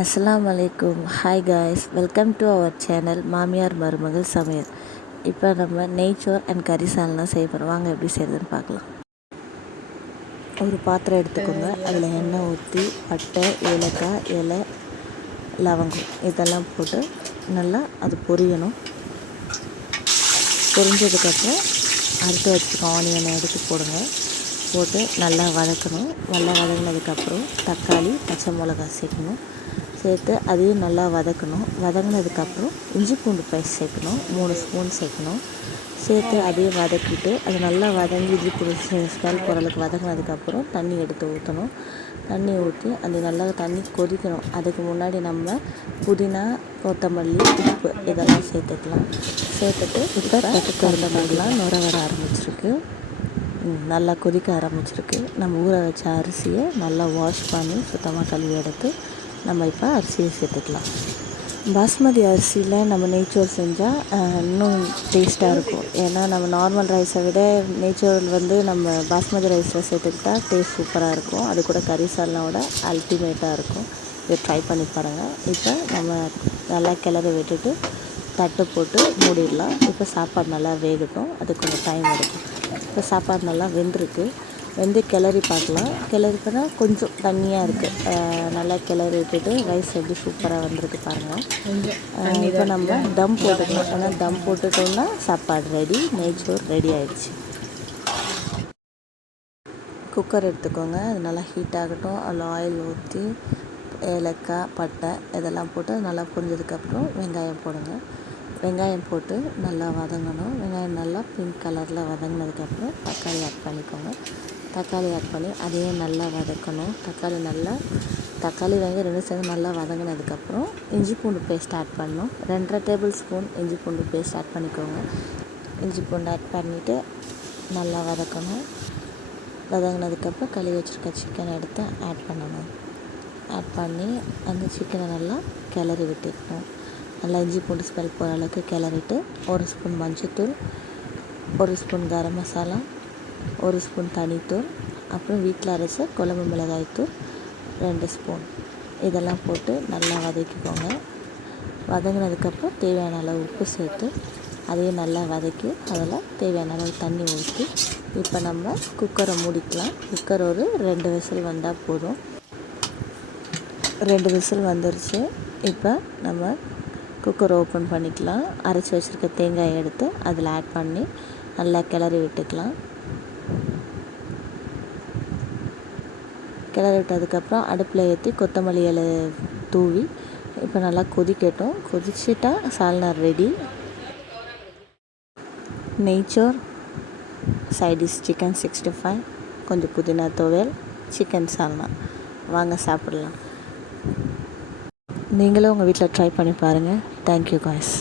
அஸ்ஸலாமு அலைக்கும். Hi guys, welcome to our channel மாமியார் மருமகள் சமையல். இப்போ நம்ம நெய்ச்சோர் அண்ட் கறி சால்னா செய்ய போகிறோம். வாங்க எப்படி செய்கிறதுன்னு பார்க்கலாம். ஒரு பாத்திரம் எடுத்துக்கோங்க. அதில் எண்ணெய் ஊற்றி பட்டை, ஏலக்காய், இலை, லவங்கம் இதெல்லாம் போட்டு நல்லா அது பொரியணும். பொரிஞ்சதுக்கப்புறம் அறுத்து வச்சுருக்க ஆனியனை எடுத்து போடுங்க. போட்டு நல்லா வதக்கணும். நல்லா வதங்கினதுக்கப்புறம் தக்காளி, பச்சை மிளகாய் சேர்க்கணும். சேர்த்து அதையும் நல்லா வதக்கணும். வதங்கினதுக்கப்புறம் இஞ்சி பூண்டு பேஸ்ட் சேர்க்கணும். 3 ஸ்பூன் சேர்க்கணும். சேர்த்து அதையும் வதக்கிட்டு அது நல்லா வதங்கி இஞ்சி பூண்டு ஸ்மெல் போகிறதுக்கு வதங்கினதுக்கப்புறம் தண்ணி எடுத்து ஊற்றணும். தண்ணி ஊற்றி அது நல்லா தண்ணி கொதிக்கணும். அதுக்கு முன்னாடி நம்ம புதினா, கொத்தமல்லி, உப்பு இதெல்லாம் சேர்த்துக்கலாம். சேர்த்துட்டு இப்போ தட்டுக்கடலை நல்லா நுர வர ஆரம்பிச்சிருக்கு. நல்லா கொதிக்க ஆரம்பிச்சிருக்கு. நம்ம ஊற வச்ச அரிசியை நல்லா வாஷ் பண்ணி சுத்தமாக கழுவி எடுத்து நம்ம இப்போ அரிசியை சேர்த்துக்கலாம். பாஸ்மதி அரிசியில் நம்ம நெய்ச்சோறு செஞ்சால் இன்னும் டேஸ்ட்டாக இருக்கும். ஏன்னா நம்ம நார்மல் ரைஸை விட நெய்ச்சோறு நம்ம பாஸ்மதி ரைஸில் சேர்த்துக்கிட்டா டேஸ்ட் சூப்பராக இருக்கும். அது கூட கறி சால்னாவோட அல்டிமேட்டாக இருக்கும். இதை ட்ரை பண்ணி பாருங்கள். இப்போ நம்ம நல்லா கிளறி விட்டுட்டு தட்டு போட்டு மூடிடலாம். இப்போ சாப்பாடு நல்லா வேகட்டும். அது கொஞ்சம் டைம் எடுக்கும். இப்போ சாப்பாடு நல்லா வெந்திருக்கு. வெந்து கிளறி பார்க்கலாம். கிளறி பண்ணால் கொஞ்சம் தண்ணியாக இருக்குது. நல்லா கிளறி விட்டுட்டு ரைஸ் எப்படி சூப்பராக வந்திருக்கு பாருங்கள். இப்போ நம்ம தம் போட்டுக்கலாம். ஏன்னா தம் போட்டுட்டோம்னா சாப்பாடு ரெடி, நெய்ச்சோறு ரெடி ஆகிடுச்சு. குக்கர் எடுத்துக்கோங்க. அது நல்லா ஹீட் ஆகட்டும். அதில் ஆயில் ஊற்றி ஏலக்காய், பட்டை இதெல்லாம் போட்டு நல்லா பொரிஞ்சதுக்கப்புறம் வெங்காயம் போடுங்க. வெங்காயம் போட்டு நல்லா வதங்கணும். வெங்காயம் நல்லா பிங்க் கலரில் வதங்கினதுக்கப்புறம் தக்காளி ஆட் பண்ணிக்கோங்க. தக்காளி ஆட் பண்ணி அதையும் நல்லா வதக்கணும். தக்காளி வெங்காயம் 2 சேர்ந்து நல்லா வதங்கினதுக்கப்புறம் இஞ்சி பூண்டு பேஸ்ட் ஆட் பண்ணணும். 2.5 டேபிள் ஸ்பூன் இஞ்சி பூண்டு பேஸ்ட் ஆட் பண்ணிக்கோங்க. இஞ்சி பூண்டு ஆட் பண்ணிவிட்டு நல்லா வதக்கணும். வதங்கினதுக்கப்புறம் கழுவி வச்சுருக்க சிக்கனை எடுத்து ஆட் பண்ணணும். ஆட் பண்ணி அந்த சிக்கனை நல்லா கிளறி விட்டுக்கணும். நல்லா இஞ்சி பூண்டு ஸ்மெல் போகிற அளவுக்கு கிளறிட்டு 1 ஸ்பூன் மஞ்சள்தூள், 1 ஸ்பூன் கரம் மசாலா, 1 ஸ்பூன் தனித்தூள், அப்புறம் வீட்டில் அரைச்ச குழம்பு மிளகாய்த்தூள் 2 ஸ்பூன் இதெல்லாம் போட்டு நல்லா வதக்கிக்கோங்க. வதங்கினதுக்கப்புறம் தேவையான அளவு உப்பு சேர்த்து அதையும் நல்லா வதக்கி அதில் தேவையான அளவு தண்ணி ஊற்றி இப்போ நம்ம குக்கரை மூடிக்கலாம். குக்கர் ஒரு 2 விசில் வந்தால் போதும். 2 விசில் வந்துருச்சு. இப்போ நம்ம குக்கர் ஓப்பன் பண்ணிக்கலாம். அரைச்சி வச்சுருக்க தேங்காயை எடுத்து அதில் ஆட் பண்ணி நல்லா கிளறி விட்டுக்கலாம். கிளறி விட்டதுக்கப்புறம் அடுப்பில் ஏற்றி கொத்தமல்லி இலை தூவி இப்போ நல்லா கொதிக்கட்டும். கொதிச்சுட்டா சால்னா ரெடி. நெய்ச்சோர், சைடிஷ் சிக்கன் 65, கொஞ்சம் புதினா துவையல், சிக்கன் சால்னா. வாங்க சாப்பிடலாம். நீங்களும் உங்கள் வீட்டில் ட்ரை பண்ணி பாருங்கள். Thank you guys.